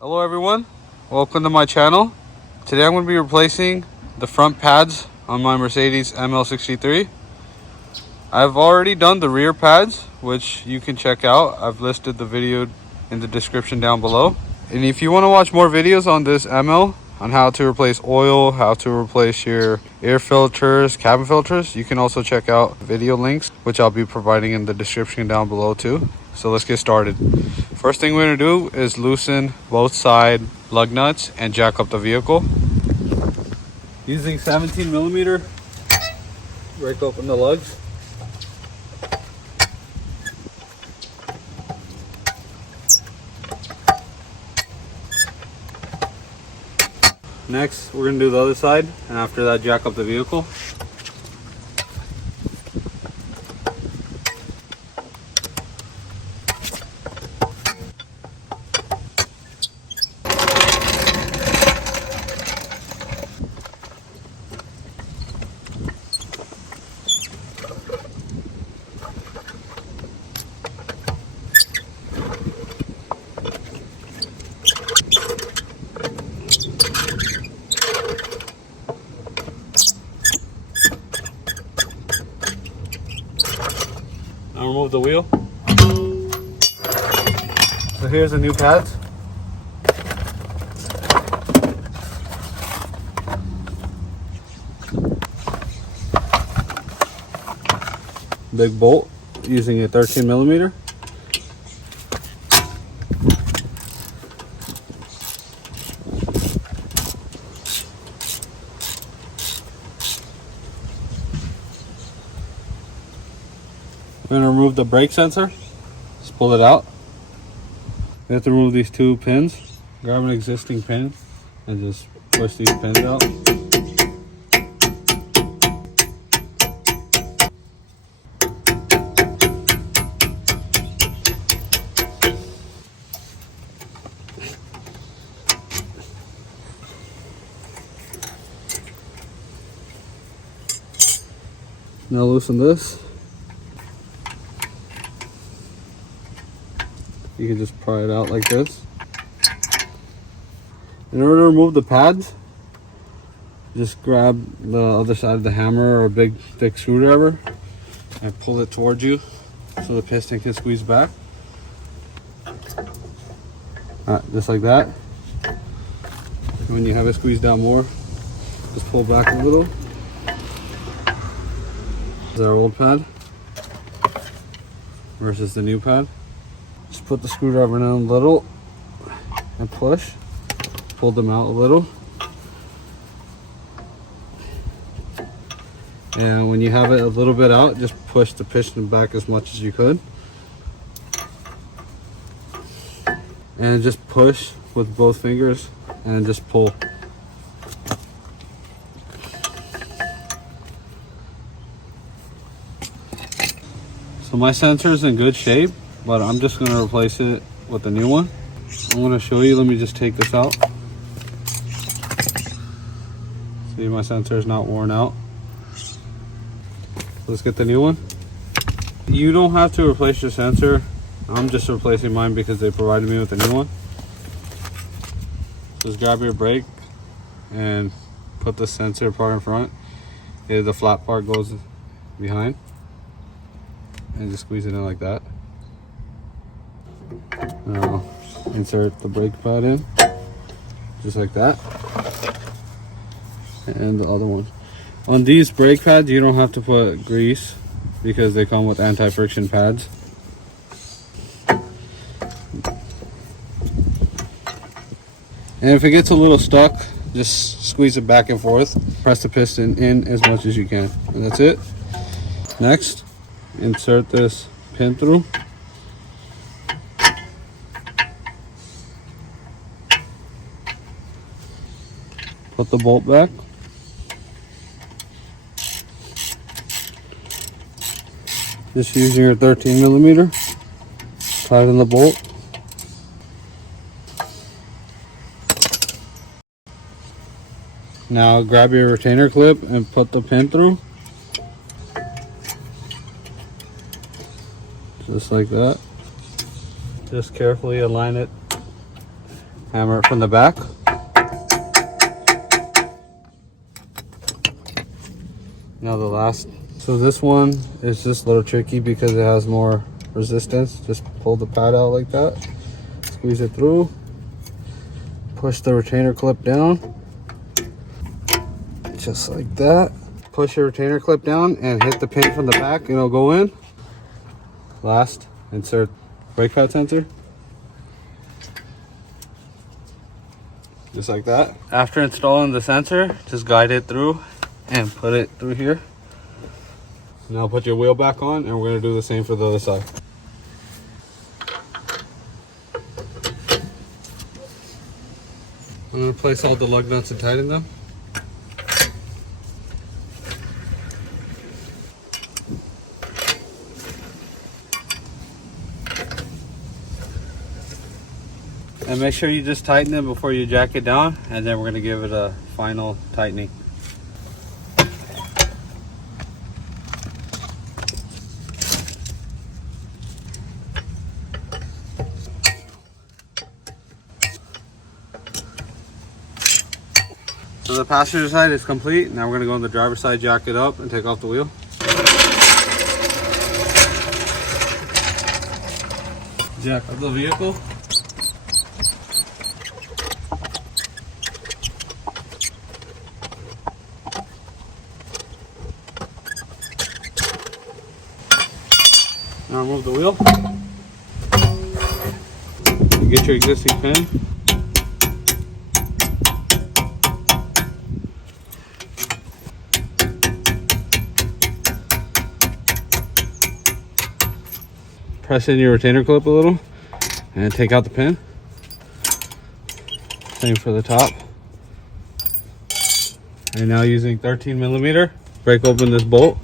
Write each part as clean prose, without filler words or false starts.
Hello everyone, welcome to my channel. Today I'm going to be replacing the front pads on my Mercedes ML63. I've already done the rear pads, which you can check out. I've listed the video in the description down below. And if you want to watch more videos on this ML, on how to replace oil, how to replace your air filters, cabin filters, you can also check out video links, which I'll be providing in the description down below too. So let's get started. First thing we're going to do is loosen both side lug nuts and jack up the vehicle. Using 17mm, break open the lugs. Next, we're going to do the other side, and after that, jack up the vehicle. Now remove the wheel. So here's the new pads. Big bolt using a 13mm. We're going to remove the brake sensor. Just pull it out. We have to remove these two pins. Grab an existing pin and just push these pins out. Now loosen this. You can just pry it out like this. In order to remove the pads, just grab the other side of the hammer or a big thick screwdriver and pull it towards you so the piston can squeeze back. Just like that. When you have it squeezed down more, just pull back a little. This is our old pad versus the new pad. Just put the screwdriver down a little and push. Pull them out a little. And when you have it a little bit out, just push the piston back as much as you could. And just push with both fingers and just pull. So my sensor is in good shape, but I'm just going to replace it with a new one. I'm going to show you. Let me just take this out. See, my sensor is not worn out. Let's get the new one. You don't have to replace your sensor. I'm just replacing mine because they provided me with a new one. Just grab your brake and put the sensor part in front. The flat part goes behind. And just squeeze it in like that. Now insert the brake pad in, just like that. And the other one. On these brake pads, you don't have to put grease because they come with anti-friction pads. And if it gets a little stuck, just squeeze it back and forth. Press the piston in as much as you can. And that's it. Next, insert this pin through. Put the bolt back. Just using your 13mm. Tighten the bolt. Now grab your retainer clip and put the pin through. Just like that. Just carefully align it Hammer it from the back. Now the last. So this one is just a little tricky because it has more resistance. Just pull the pad out like that. Squeeze it through. Push the retainer clip down. Just like that. Push your retainer clip down and hit the pin from the back and it'll go in. Last, insert brake pad sensor. Just like that. After installing the sensor, just guide it through and put it through here. Now put your wheel back on and we're gonna do the same for the other side. I'm gonna place all the lug nuts and tighten them. And make sure you just tighten them before you jack it down, and then we're gonna give it a final tightening. So the passenger side is complete. Now we're gonna go on the driver's side, jack it up, and take off the wheel. Jack up the vehicle. Now remove the wheel. Get your existing pin. Press in your retainer clip a little and take out the pin. Same for the top. And now using 13mm, break open this bolt.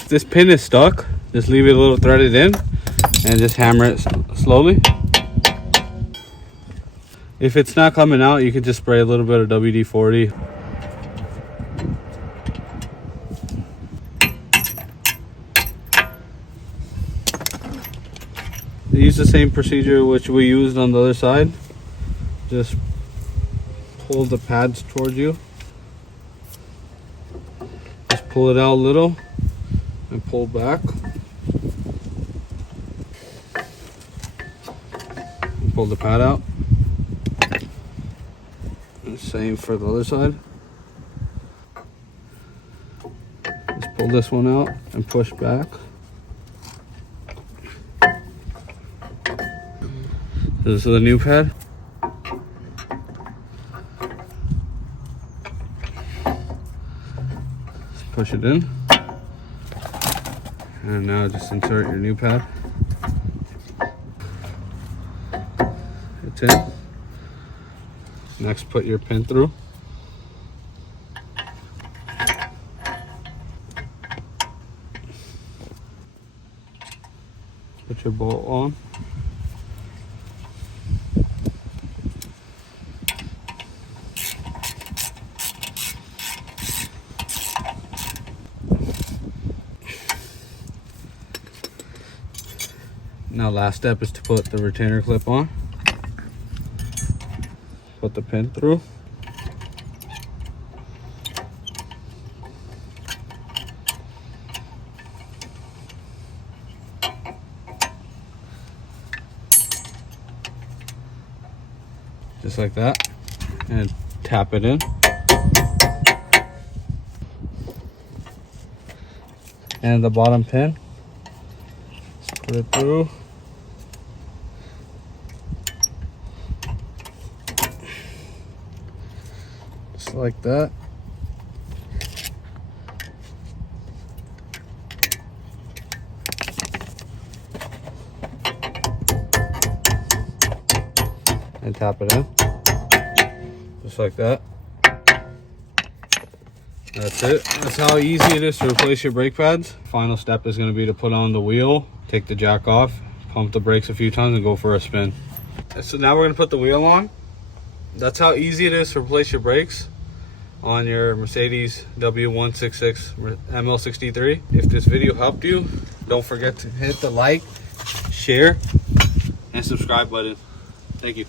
If this pin is stuck, just leave it a little threaded in and just hammer it slowly. If it's not coming out, you can just spray a little bit of WD-40. Use the same procedure which we used on the other side. Just pull the pads towards you. Just pull it out a little and pull back. And pull the pad out. And same for the other side. Just pull this one out and push back. This is the new pad. Just push it in. And now just insert your new pad. It's in. Next, put your pin through. Put your bolt on. Now last step is to put the retainer clip on. Put the pin through. Just like that. And tap it in. And the bottom pin. Just put it through. Like that. And tap it in. Just like that. That's it. That's how easy it is to replace your brake pads. Final step is going to be to put on the wheel, take the jack off, pump the brakes a few times and go for a spin. So now we're going to put the wheel on. That's how easy it is to replace your brakes on your Mercedes W166 ML63. If this video helped you, Don't forget to hit the like, share, and subscribe button. Thank you.